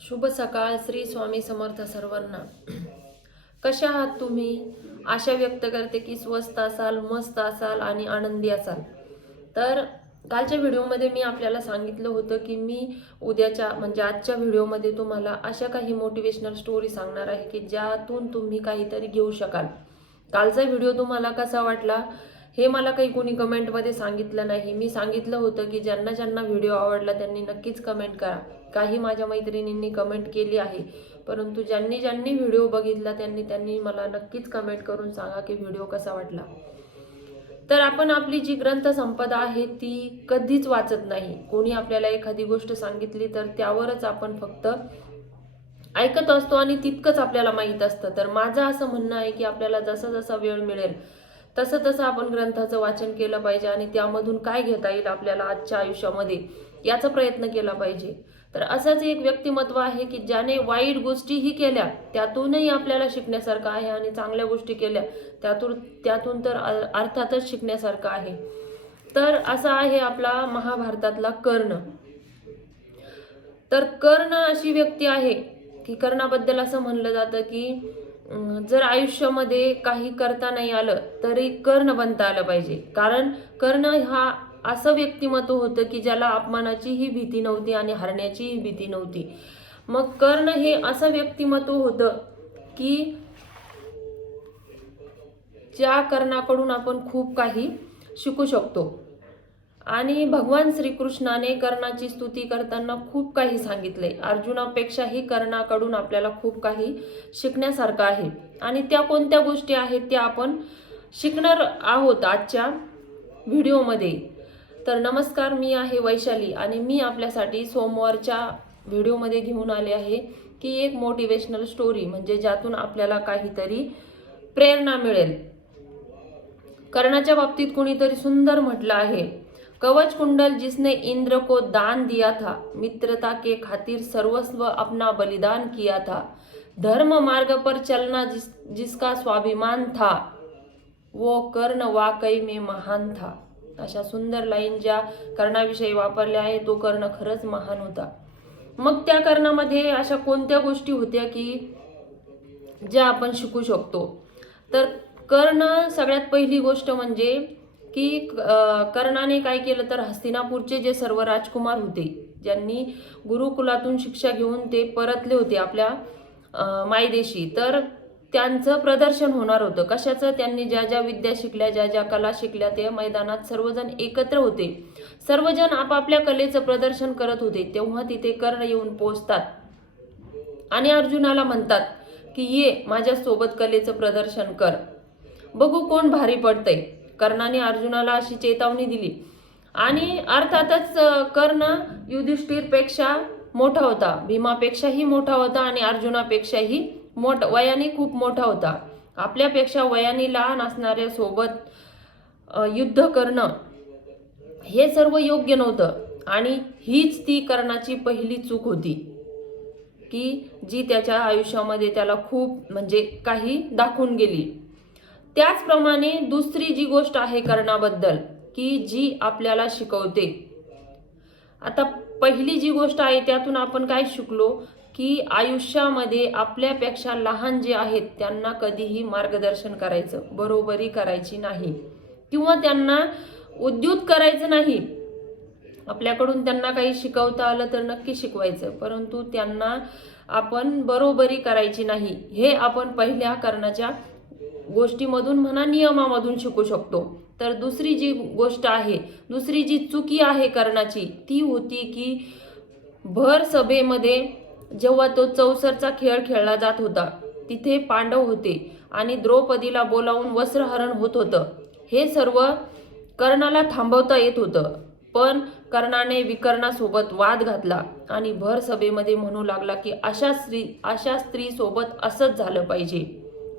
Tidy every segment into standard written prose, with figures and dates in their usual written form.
शुभ सकाळ. श्री स्वामी समर्थ सर्वांना. कशा आहात तुम्ही? आशा व्यक्त करते की स्वस्त असाल, मस्त असाल आणि आनंदी असाल. तर कालच्या व्हिडिओमध्ये मी आपल्याला सांगितलं होतं की मी उद्याच्या म्हणजे आजच्या व्हिडिओमध्ये तुम्हाला अशा काही मोटिवेशनल स्टोरी सांगणार आहे की ज्यातून तुम्ही काहीतरी घेऊ शकाल. कालचा व्हिडिओ तुम्हाला कसा वाटला हे मला काही कोणी कमेंटमध्ये सांगितलं नाही. मी सांगितलं होतं की ज्यांना ज्यांना व्हिडिओ आवडला त्यांनी नक्कीच कमेंट करा. काही माझ्या मैत्रिणींनी कमेंट केली आहे, परंतु ज्यांनी ज्यांनी व्हिडिओ बघितला त्यांनी मला नक्कीच कमेंट करून सांगा की व्हिडिओ कसा वाटला. तर आपण आपली जी ग्रंथ संपदा आहे ती कधीच वाचत नाही. कोणी आपल्याला एखादी गोष्ट सांगितली तर त्यावरच आपण फक्त ऐकत असतो आणि तितकंच आपल्याला माहीत असतं. तर माझं असं म्हणणं आहे की आपल्याला जसा जसा वेळ मिळेल तसं तसं आपण ग्रंथाचं वाचन केलं पाहिजे आणि त्यामधून काय घेता येईल आपल्याला आजच्या आयुष्यामध्ये याचा प्रयत्न केला पाहिजे. तर असंच एक व्यक्तिमत्व आहे की ज्याने वाईट गोष्टीही केल्या त्यातूनही आपल्याला शिकण्यासारखं आहे आणि चांगल्या गोष्टी केल्या त्यातून तर अर्थातच शिकण्यासारखं आहे. तर असा आहे आपला महाभारतातला कर्ण. तर कर्ण अशी व्यक्ती आहे की कर्णाबद्दल असं म्हणलं जातं की जर आयुष्यामध्ये काही करता नाही आलं तरी कर्ण बनता आलं पाहिजे. कारण कर्ण हा असं व्यक्तिमत्व होतं की ज्याला अपमानाचीही भीती नव्हती आणि हरण्याचीही भीती नव्हती. मग कर्ण हे असं व्यक्तिमत्व होतं की ज्या कर्णाकडून आपण खूप काही शिकू शकतो. आणि भगवान श्रीकृष्णाने कर्णाची स्तुती करताना खूप काही सांगितले. अर्जुनापेक्षाही कर्णाकडून आपल्याला खूप काही शिकण्यासारखं आहे आणि त्या कोणत्या गोष्टी आहेत त्या आपण शिकणार आहोत आजच्या व्हिडिओमध्ये. तर नमस्कार, मी आहे वैशाली आणि मी आपल्यासाठी सोमवारच्या व्हिडिओमध्ये घेऊन आले आहे की एक मोटिवेशनल स्टोरी म्हणजे ज्यातून आपल्याला काहीतरी प्रेरणा मिळेल. कर्णाच्या बाबतीत कोणीतरी सुंदर म्हटलं आहे, कवच कुंडल जिसने इंद्र को दान दिया था, मित्रता के खातिर सर्वस्व अपना बलिदान किया था, धर्म मार्ग पर चलना जिसका स्वाभिमान था, वो कर्ण वाकई में महान था. अशा सुंदर लाईन ज्या कर्णाविषयी वापरल्या आहे तो कर्ण खरंच महान होता. मग त्या कर्णामध्ये अशा कोणत्या गोष्टी होत्या की ज्या आपण शिकू शकतो. तर कर्ण सगळ्यात पहिली गोष्ट म्हणजे की कर्णाने काय केलं तर हस्तिनापूरचे जे सर्व राजकुमार होते ज्यांनी गुरुकुलातून शिक्षा घेऊन ते परतले होते आपल्या मायदेशी, तर त्यांचं प्रदर्शन होणार होतं. कशाचं? त्यांनी ज्या ज्या विद्या शिकल्या, ज्या ज्या कला शिकल्या ते मैदानात सर्वजण एकत्र होते. सर्वजण आपापल्या कलेचं प्रदर्शन करत होते. तेव्हा तिथे कर्ण येऊन पोहोचतात आणि अर्जुनाला म्हणतात की ये माझ्या सोबत कलेचं प्रदर्शन कर, बघू कोण भारी पडतंय. कर्णाने अर्जुनाला अशी चेतावणी दिली आणि अर्थातच कर्ण युधिष्ठिरपेक्षा मोठा होता, भीमापेक्षाही मोठा होता आणि अर्जुनापेक्षाही वयाने खूप मोठा होता. आपल्यापेक्षा वयाने लहान असणाऱ्या सोबत युद्ध करणं हे सर्व योग्य नव्हतं आणि हीच ती कर्णाची पहिली चूक होती की जी त्याच्या आयुष्यामध्ये त्याला खूप म्हणजे काही दाखवून गेली. त्याचप्रमाणे दुसरी जी गोष्ट आहे कर्णाबद्दल की जी आपल्याला शिकवते. आता पहिली जी गोष्ट आहे त्यातून आपण काय शिकलो की आयुष्यामध्ये आपल्यापेक्षा लहान जे आहेत त्यांना कधीही मार्गदर्शन करायचं, बरोबरी करायची नाही किंवा त्यांना उद्युत करायचं नाही. आपल्याकडून त्यांना काही शिकवता आलं तर नक्की शिकवायचं, परंतु त्यांना आपण बरोबरी करायची नाही. हे आपण पहिल्या कर्णाच्या गोष्टीमधून म्हणा, नियमामधून शिकू शकतो. तर दुसरी जी गोष्ट आहे, दुसरी जी चुकी आहे कर्णाची ती होती की भर सभेमध्ये जेव्हा तो चौसरचा खेळ खेळला जात होता तिथे पांडव होते आणि द्रौपदीला बोलावून वस्त्रहरण होत होतं. हे सर्व कर्णाला थांबवता येत होतं, पण कर्णाने विकर्णासोबत वाद घातला आणि भर सभेमध्ये म्हणू लागला की अशा स्त्री सोबत असंच झालं पाहिजे.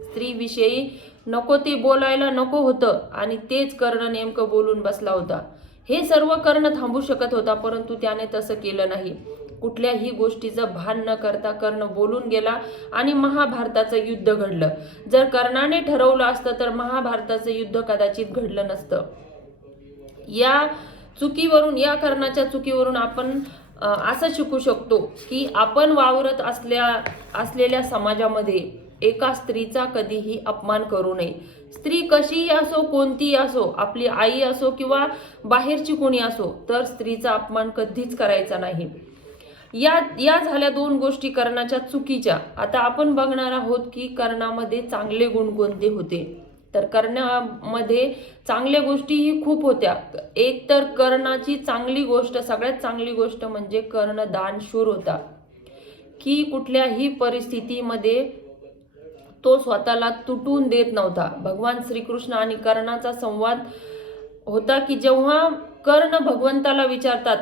स्त्रीविषयी नको ते बोलायला नको होतं आणि तेच कर्ण नेमकं बोलून बसला होता. हे सर्व कर्ण थांबू शकत होता, परंतु त्याने तसं केलं नाही. कुठल्याही गोष्टीचं भान न करता कर्ण बोलून गेला आणि महाभारताचं युद्ध घडलं. जर कर्णाने ठरवलं असतं तर महाभारताचं युद्ध कदाचित घडलं नसतं. या कर्णाच्या चुकीवरून आपण असं शिकू शकतो की आपण वावरत असलेल्या समाजामध्ये एका स्त्रीचा कधीही अपमान करू नये. स्त्री कशीही असो, कोणतीही असो, आपली आई असो किंवा बाहेरची कोणी असो, तर स्त्रीचा अपमान कधीच करायचा नाही. या झाल्या दोन गोष्टी कर्णाच्या चुकीच्या. आता आपण बघणार आहोत की कर्णामध्ये चांगले गुण कोणते होते. तर कर्णामध्ये चांगल्या गोष्टीही खूप होत्या. एक तर कर्णाची चांगली गोष्ट, सगळ्यात चांगली गोष्ट म्हणजे कर्ण दानशूर होता, की कुठल्याही परिस्थितीमध्ये तो स्वतःला तुटून देत नव्हता. भगवान श्रीकृष्ण आणि कर्णाचा संवाद होता की जेव्हा कर्ण भगवंताला विचारतात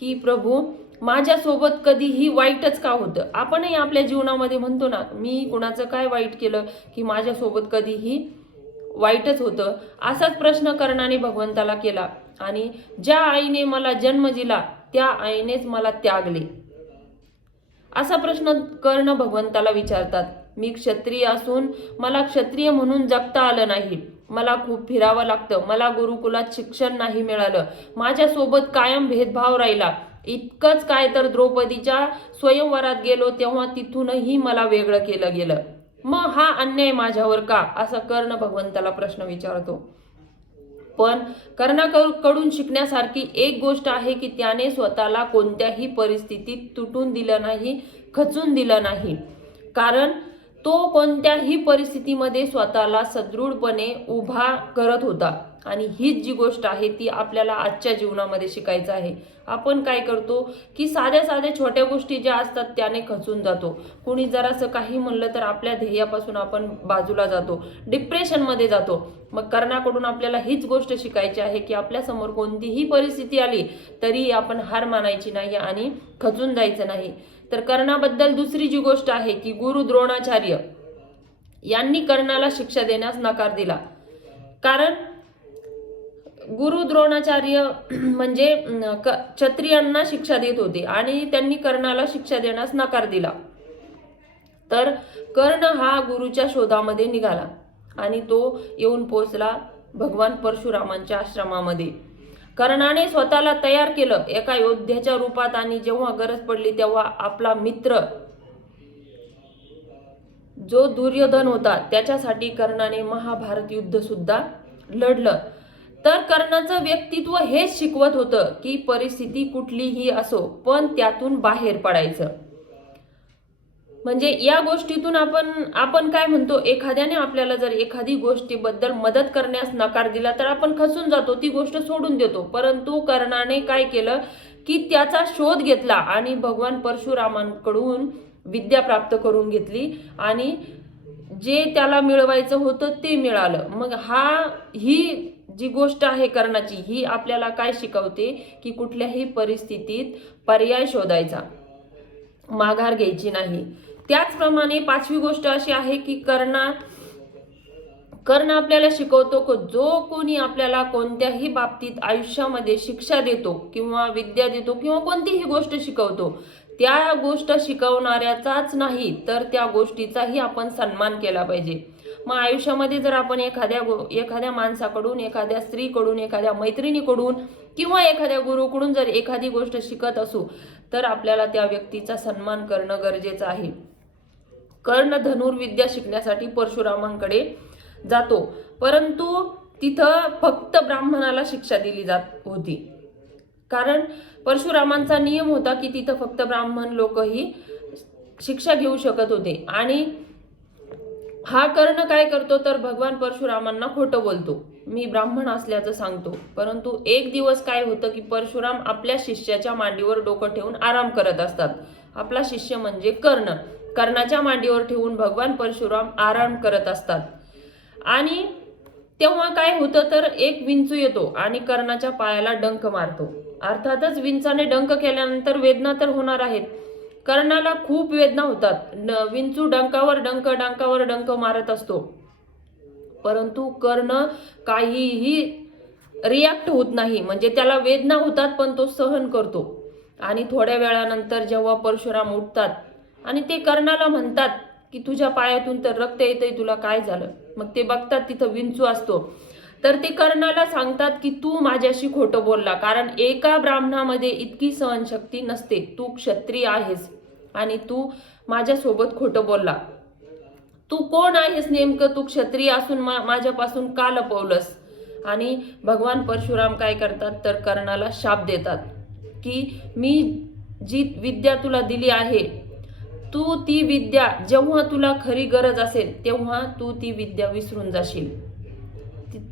की प्रभू, माझ्यासोबत कधीही वाईटच का होतं. आपणही आपल्या जीवनामध्ये म्हणतो ना, मी कुणाचं काय वाईट केलं की माझ्यासोबत कधीही वाईटच होतं. असाच प्रश्न कर्णाने भगवंताला केला आणि ज्या आईने मला जन्म दिला त्या आईनेच मला त्यागले, असा प्रश्न कर्ण भगवंताला विचारतात. मी क्षत्रिय असून मला क्षत्रिय म्हणून जगता आलं नाही, मला खूप फिरावं लागतं, मला गुरुकुलात शिक्षण नाही मिळालं, माझ्यासोबत कायम भेदभाव राहिला, इतकंच काय तर द्रौपदीच्या स्वयंवरात गेलो तेव्हा तिथूनही मला वेगळं केलं गेलं, मग हा अन्याय माझ्यावर का, असा कर्ण भगवंताला प्रश्न विचारतो. पण कर्णाकडून शिकण्यासारखी एक गोष्ट आहे की त्याने स्वतःला कोणत्याही परिस्थितीत तुटून दिलं नाही, खचून दिलं नाही. कारण तो कोणत्याही परिस्थितीमध्ये स्वतःला सदृढपणे उभा करत होता. आणि हीच जी गोष्ट आहे ती आपल्याला आजच्या जीवनामध्ये शिकायचं आहे. आपण काय करतो की साध्या साध्या छोट्या गोष्टी ज्या असतात त्याने खचून जातो. कुणी जरासं काही म्हणलं तर आपल्या ध्येयापासून आपण बाजूला जातो, डिप्रेशनमध्ये जातो. मग कर्णाकडून आपल्याला हीच गोष्ट शिकायची आहे की आपल्या समोर कोणतीही परिस्थिती आली तरी आपण हार मानायची नाही आणि खचून जायचं नाही. तर कर्णाबद्दल दुसरी जी गोष्ट आहे की गुरु द्रोणाचार्य यांनी कर्णाला शिक्षा देण्यास नकार दिला. कारण गुरु द्रोणाचार्य म्हणजे क्षत्रियांना शिक्षा देत होते आणि त्यांनी कर्णाला शिक्षा देण्यास नकार दिला. तर कर्ण हा गुरुच्या शोधामध्ये निघाला आणि तो येऊन पोहोचला भगवान परशुरामांच्या आश्रमामध्ये. कर्णाने स्वतःला तयार केलं एका योद्ध्याच्या रूपात आणि जेव्हा गरज पडली तेव्हा आपला मित्र जो दुर्योधन होता त्याच्यासाठी कर्णाने महाभारत युद्ध सुद्धा लढलं. तर कर्णाचं व्यक्तित्व हेच शिकवत होतं की परिस्थिती कुठलीही असो पण त्यातून बाहेर पडायचं. म्हणजे या गोष्टीतून आपण काय म्हणतो, एखाद्याने आपल्याला जर एखादी गोष्टीबद्दल मदत करण्यास नकार दिला तर आपण खचून जातो, ती गोष्ट सोडून देतो. परंतु कर्णाने काय केलं की त्याचा शोध घेतला आणि भगवान परशुरामांकडून विद्या प्राप्त करून घेतली आणि जे त्याला मिळवायचं होतं ते मिळालं. मग ही जी गोष्ट आहे कर्णाची, ही आपल्याला काय शिकवते की कुठल्याही परिस्थितीत पर्याय शोधायचा, माघार घ्यायची नाही. त्याचप्रमाणे पाचवी गोष्ट अशी आहे की कर्ण आपल्याला शिकवतो की जो कोणी आपल्याला कोणत्याही बाबतीत आयुष्यामध्ये शिक्षा देतो किंवा विद्या देतो किंवा कोणतीही गोष्ट शिकवतो, त्या गोष्ट शिकवणाऱ्याचाच नाही तर त्या गोष्टीचाही आपण सन्मान केला पाहिजे. मग आयुष्यामध्ये जर आपण एखाद्या माणसाकडून, एखाद्या स्त्रीकडून, एखाद्या मैत्रिणीकडून किंवा एखाद्या गुरुकडून जर एखादी गोष्ट शिकत असू तर आपल्याला त्या व्यक्तीचा सन्मान करणं गरजेचं आहे. कर्ण धनुर्विद्या शिकण्यासाठी परशुरामांकडे जातो, परंतु तिथं फक्त ब्राह्मणाला शिक्षा दिली जात होती. कारण परशुरामांचा नियम होता की तिथं फक्त ब्राह्मण लोकही शिक्षा घेऊ शकत होते. आणि हा कर्ण काय करतो तर भगवान परशुरामांना खोटं बोलतो, मी ब्राह्मण असल्याचं सांगतो. परंतु एक दिवस काय होतं की परशुराम आपल्या शिष्याच्या मांडीवर डोकं ठेवून आराम करत असतात. आपला शिष्य म्हणजे कर्णाच्या मांडीवर ठेवून भगवान परशुराम आराम करत असतात. आणि तेव्हा काय होतं तर एक विंचू येतो आणि कर्णाच्या पायाला डंक मारतो. अर्थातच विंचाने डंक केल्यानंतर वेदना तर होणार आहेत. कर्णाला खूप वेदना होतात. विंचू डंकावर डंक मारत असतो, परंतु कर्ण काहीही रिॲक्ट होत नाही. म्हणजे त्याला वेदना होतात पण तो सहन करतो. आणि थोड्या वेळानंतर जेव्हा परशुराम उठतात आणि ते कर्णाला म्हणतात की तुझ्या पायातून तर रक्त येतंय, तुला काय झालं. मग ते बघतात तिथं विंचू असतो. तर ते कर्णाला सांगतात की तू माझ्याशी खोटं बोलला, कारण एका ब्राह्मणामध्ये इतकी सहनशक्ती नसते. तू क्षत्रिय आहेस आणि तू माझ्यासोबत खोटं बोलला. तू कोण आहेस नेमकं? तू क्षत्रिय असून माझ्यापासून का लपवलंस? आणि भगवान परशुराम काय करतात तर कर्णाला शाप देतात की मी जी विद्या तुला दिली आहे, तू ती विद्या जेव्हा तुला खरी गरज असेल तेव्हा तू ती विद्या विसरून जाशील.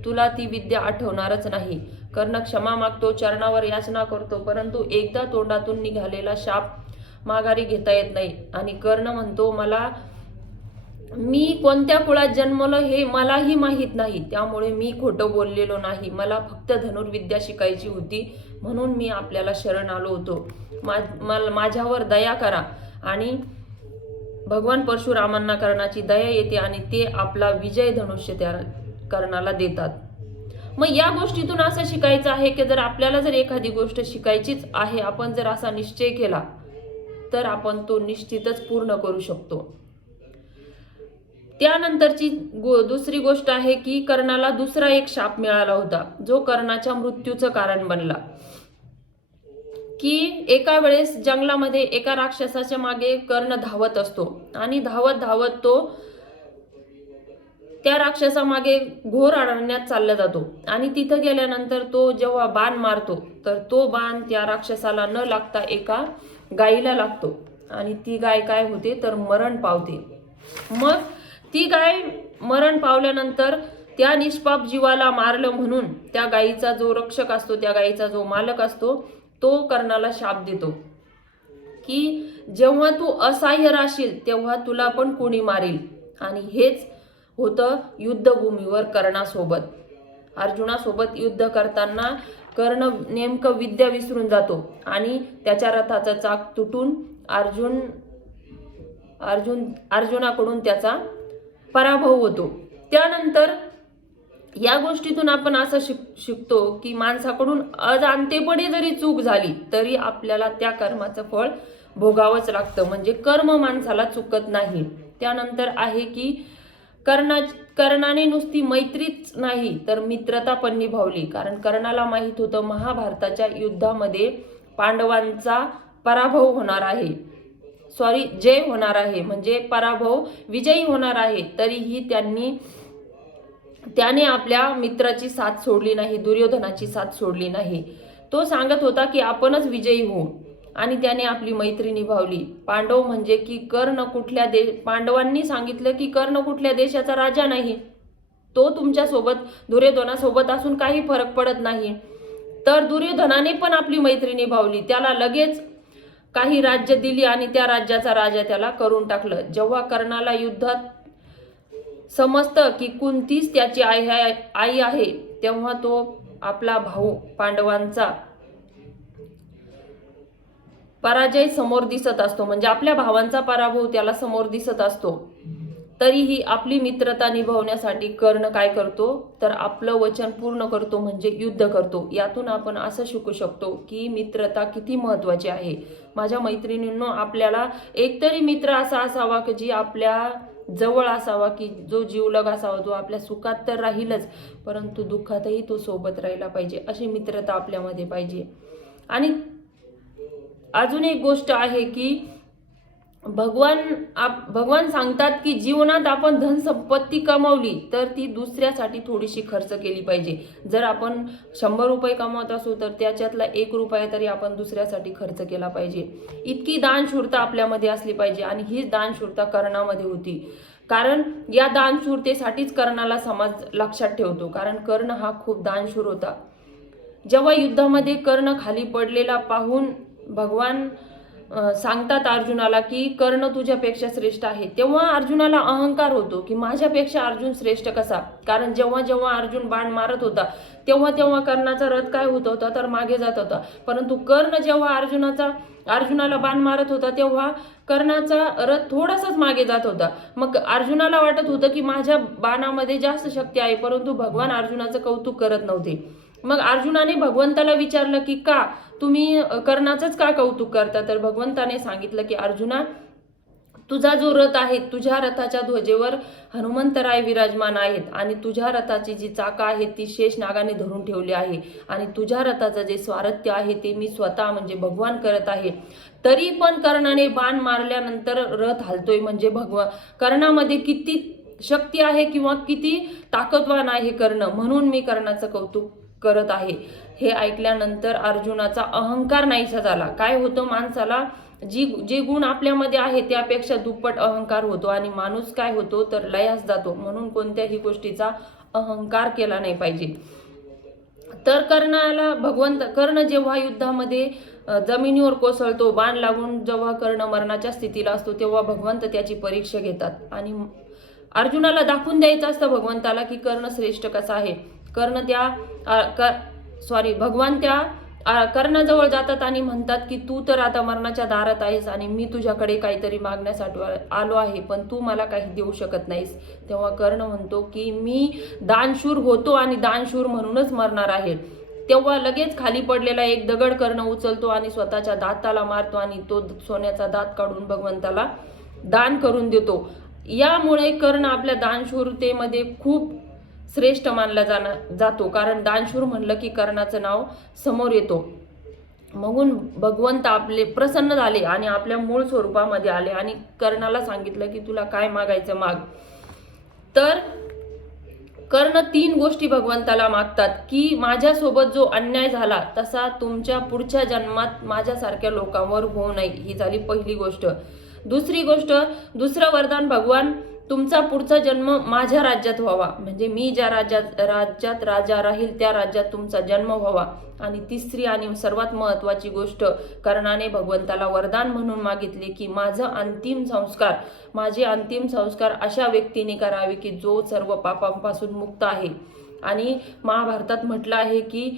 तुला ती विद्या आठवणारच नाही. कर्ण क्षमा मागतो, चरणावर याचना करतो, परंतु एकदा तोंडातून निघालेला शाप माघारी घेता येत नाही. आणि कर्ण म्हणतो मी कोणत्या कुळात जन्मलो हे मलाही माहीत नाही, त्यामुळे मी खोटं बोललेलो नाही. मला फक्त धनुर्विद्या शिकायची होती, म्हणून मी आपल्याला शरण आलो होतो. माझ्यावर दया करा. आणि भगवान परशुरामांना कर्णाची दया येते आणि ते आपला विजय धनुष्य त्या कर्णाला देतात. मग या गोष्टीतून असं शिकायचं आहे की जर आपल्याला जर एखादी गोष्ट शिकायचीच आहे, आपण जर असा निश्चय केला तर आपण तो निश्चितच पूर्ण करू शकतो. त्यानंतरची दुसरी गोष्ट आहे की कर्णाला दुसरा एक शाप मिळाला होता, जो कर्णाच्या मृत्यूचं कारण बनला. की एका वेळेस जंगलामध्ये एका राक्षसाच्या मागे कर्ण धावत असतो आणि धावत धावत तो त्या राक्षसामागे घोर अरण्यात चालला जातो. आणि तिथं गेल्यानंतर तो जेव्हा बाण मारतो तर तो बाण त्या राक्षसाला न लागता एका गायीला लागतो आणि ती गाय काय होते तर मरण पावते. मग ती गाय मरण पावल्यानंतर त्या निष्पाप जीवाला मारलं म्हणून त्या गायीचा जो रक्षक असतो, त्या गायीचा जो मालक असतो, तो कर्णाला शाप देतो की जेव्हा तू असहाय्य राहशील तेव्हा तुला पण कोणी मारेल. आणि हेच होतं युद्धभूमीवर कर्णासोबत. अर्जुनासोबत युद्ध करताना कर्ण नेमकं विद्या विसरून जातो आणि त्याच्या रथाचं चाक तुटून अर्जुनाकडून त्याचा पराभव होतो. त्यानंतर या गोष्टीतून आपण असं शिकतो की माणसाकडून अजाणतेपणे जरी चूक झाली तरी आपल्याला त्या कर्माचं फळ भोगावंच लागतं. म्हणजे कर्म माणसाला चुकत नाही. त्यानंतर आहे की कर्णाने नुसती मैत्रीच नाही तर मित्रता पण निभावली, कारण कर्णाला माहित होतं महाभारताच्या युद्धामध्ये पांडवांचा पराभव होणार आहे, जय होणार आहे, म्हणजे पराभव विजयी होणार आहे. तरीही त्याने आपल्या मित्राची साथ सोडली नाही, दुर्योधनाची साथ सोडली नाही. तो सांगत होता की आपणच विजयी होऊ आणि त्याने आपली मैत्री निभावली. पांडव म्हणजे की पांडवांनी सांगितलं की कर्ण कुठल्या देशाचा राजा नाही, तो तुमच्यासोबत दुर्योधनासोबत असून काही फरक पडत नाही. तर दुर्योधनाने पण आपली मैत्री निभावली, त्याला लगेच काही राज्य दिली आणि त्या राज्याचा राजा त्याला करून टाकलं. जेव्हा कर्णाला युद्धात समजतं की कुंतीच त्याची आई आहे तेव्हा तो आपला भाऊ पांडवांचा पराजय समोर दिसत असतो, म्हणजे आपल्या भावांचा पराभव त्याला समोर दिसत असतो. तरीही आपली मित्रता निभावण्यासाठी कर्ण काय करतो तर आपलं वचन पूर्ण करतो, म्हणजे युद्ध करतो. यातून आपण असं शिकू शकतो की मित्रता किती महत्वाची आहे. माझ्या मैत्रिणींनो, आपल्याला एकतरी मित्र असा असावा की जी आपल्या जवळ असावा, की जो जीवलग असावा, जो आपल्या सुखात तर राहीलच परंतु दुःखातही तो सोबत राहिला पाहिजे. अशी मित्रता आपल्यामध्ये पाहिजे. आणि अजून एक गोष्ट आहे की भगवान सांगतात की जीवनात आपण धनसंपत्ती कमावली तर ती दुसऱ्यासाठी थोडीशी खर्च केली पाहिजे. जर आपण 100 रुपये कमवत असू तर त्याच्यातला 1 रुपया तरी आपण दुसऱ्यासाठी खर्च केला पाहिजे. इतकी दानशूरता आपल्यामध्ये असली पाहिजे. आणि हीच दानशूरता कर्णामध्ये होती, कारण या दानशूरतेसाठीच कर्णाला समाज लक्षात ठेवतो, कारण कर्ण हा खूप दानशूर होता. जेव्हा युद्धामध्ये कर्ण खाली पडलेला पाहून भगवान सांगतात अर्जुनाला की कर्ण तुझ्यापेक्षा श्रेष्ठ आहे, तेव्हा अर्जुनाला अहंकार होतो की माझ्यापेक्षा अर्जुन श्रेष्ठ कसा. कारण जेव्हा जेव्हा अर्जुन बाण मारत होता तेव्हा कर्णाचा रथ काय होत होता तर मागे जात होता, परंतु कर्ण जेव्हा अर्जुनाला बाण मारत होता तेव्हा कर्णाचा रथ थोडासाच मागे जात होता. मग अर्जुनाला वाटत होतं की माझ्या बाणामध्ये जास्त शक्ती आहे, परंतु भगवान अर्जुनाचं कौतुक करत नव्हते. मग अर्जुनाने भगवंताला विचारलं की का तुम्ही कर्णाचंच का कौतुक करता. तर भगवंताने सांगितलं की अर्जुना, तुझा जो रथ आहे, तुझ्या रथाच्या ध्वजेवर हनुमंतराय विराजमान आहेत आणि तुझ्या रथाची जी चाकं आहेत ती शेष नागाने धरून ठेवली आहे आणि तुझ्या रथाचं जे स्वारथ्य आहे ते मी स्वतः म्हणजे भगवान करत आहे. तरी पण कर्णाने बाण मारल्यानंतर रथ हलतोय म्हणजे कर्णामध्ये किती शक्ती आहे किंवा किती ताकदवान आहे कर्ण, म्हणून मी कर्णाचं कौतुक करत आहे. हे ऐकल्यानंतर अर्जुनाचा अहंकार नाहीसा झाला. काय होतं, माणसाला जे गुण आपल्यामध्ये आहे त्यापेक्षा दुप्पट अहंकार होतो आणि माणूस काय होतो तर लयास जातो. म्हणून कोणत्याही गोष्टीचा अहंकार केला नाही पाहिजे. तर कर्ण जेव्हा युद्धामध्ये जमिनीवर कोसळतो, बाण लागून जेव्हा कर्ण मरणाच्या स्थितीला असतो, तेव्हा भगवंत त्याची परीक्षा घेतात आणि अर्जुनाला दाखवून द्यायचं असतं भगवंताला की कर्ण श्रेष्ठ कसा आहे. भगवान त्या कर्णाजवळ जातात आणि म्हणतात की तू तर आता मरणाच्या दारात आहेस आणि मी तुझ्याकडे काहीतरी मागण्यासाठी आलो आहे, पण तू मला काही देऊ शकत नाहीस. तेव्हा कर्ण म्हणतो की मी दानशूर होतो आणि दानशूर म्हणूनच मरणार आहे. तेव्हा लगेच खाली पडलेला एक दगड कर्ण उचलतो आणि स्वतःच्या दाताला मारतो आणि तो सोन्याचा दात काढून भगवंताला दान करून देतो. यामुळे कर्ण आपल्या दानशूरतेमध्ये खूप श्रेष्ठ मानला जातो, कारण दानशूर म्हणलं की कर्णाचं नाव समोर येतो. म्हणून भगवंत आपले प्रसन्न झाले आणि आपल्या मूळ स्वरूपामध्ये आले आणि कर्णाला सांगितलं की तुला काय मागायचं माग. तर कर्ण 3 गोष्टी भगवंताला मागतात की माझ्यासोबत जो अन्याय झाला तसा तुमच्या पुढच्या जन्मात माझ्यासारख्या लोकांवर होऊ नये. ही झाली पहिली गोष्ट. दुसरी गोष्ट, दुसरं वरदान, भगवान तुमचा पुढचा जन्म माझ्या राज्यात व्हावा, म्हणजे मी ज्या राज्यात राजा राहील त्या राज्यात तुमचा जन्म व्हावा. आणि तिसरी आणि सर्वात महत्वाची गोष्ट कर्णाने भगवंताला वरदान म्हणून मागितले की माझे अंतिम संस्कार अशा व्यक्तीने करावे की जो सर्व पापांपासून मुक्त आहे. आणि महाभारतात म्हटलं आहे की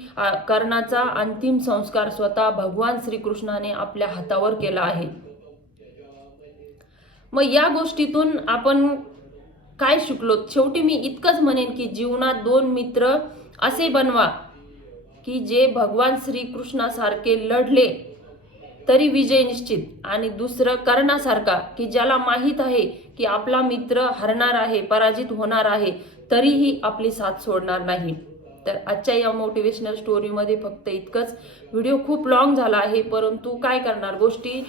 कर्णाचा अंतिम संस्कार स्वतः भगवान श्रीकृष्णाने आपल्या हातावर केला आहे. मग या गोष्टीतून आपण काय शिकलो? शेवटी मी इतकंच म्हणेन की जीवनात 2 मित्र असे बनवा की जे भगवान श्रीकृष्णासारखे लढले तरी विजय निश्चित, आणि दुसरं कर्णासारखा की ज्याला माहीत आहे की आपला मित्र हरणार आहे, पराजित होणार आहे, तरीही आपली साथ सोडणार नाही. तर आजच्या या मोटिवेशनल स्टोरीमध्ये फक्त इतकंच. व्हिडिओ खूप लॉंग झाला आहे, परंतु काय करणार, गोष्टी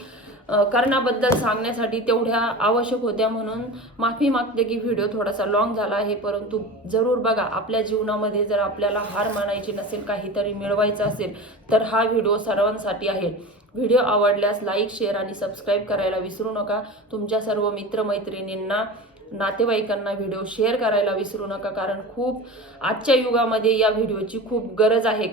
कर्णाबद्दल सांगण्यासाठी तेवढ्या आवश्यक होत्या, म्हणून माफी मागते की व्हिडिओ थोडासा लॉंग झाला आहे. परंतु जरूर बघा, आपल्या जीवनामध्ये जर आपल्याला हार मानायची नसेल, काहीतरी मिळवायचं असेल तर हा व्हिडिओ सर्वांसाठी आहे. व्हिडिओ आवडल्यास लाईक, शेअर आणि सबस्क्राईब करायला विसरू नका. तुमच्या सर्व मित्रमैत्रिणींना, नातेवाईकांना व्हिडिओ शेअर करायला विसरू नका, कारण खूप आजच्या युगामध्ये या व्हिडिओची खूप गरज आहे,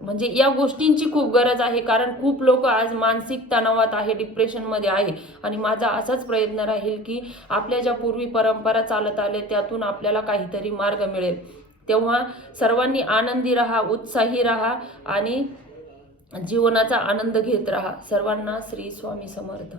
म्हणजे या गोष्टींची खूप गरज आहे. कारण खूप लोक आज मानसिक तणावात आहे, डिप्रेशनमध्ये आहे, आणि माझा असाच प्रयत्न राहील की आपल्या ज्या पूर्वी परंपरा चालत आले त्यातून आपल्याला काहीतरी मार्ग मिळेल. तेव्हा सर्वांनी आनंदी राहा, उत्साही राहा आणि जीवनाचा आनंद घेत राहा. सर्वांना श्री स्वामी समर्थ.